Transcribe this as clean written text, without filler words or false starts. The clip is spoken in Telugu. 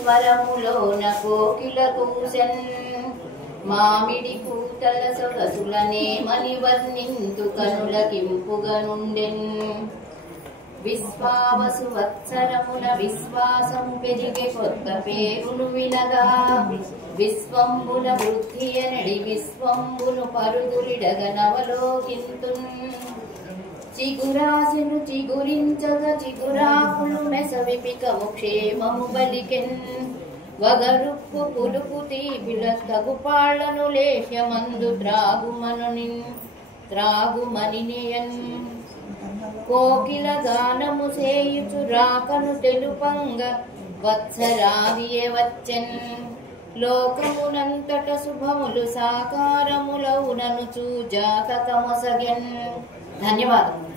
స్వరములోన కోకిల కూసెన్ మామిడి పూతల సొగసులనేమని వర్ణింతు కనులకింపుగా నుండెన్ విశ్వావసు వత్సరముల విశ్వాసము పెరిగే కొత్త పేరును వినగా విశ్వంబుల వృద్ధియనడి విశ్వంబును పరుగులిడగ నవలోకింతున్ చిగురాశను చిగురించగ చిగురాకులు మెసవిపికము క్షేమము బలికెన్ వగరుప్పు పులుపు తీపిల తగుపాళ్లను లేహ్యమందు త్రాగుమనియన్ కోకిల గానము సేయుచు రాకను తెలుపంగ వత్సరాదియే వచ్చెన్ లోకమునంతట శుభములు సాకారములౌనను చూజాతకమొసగెన్. ధన్యవాదములు.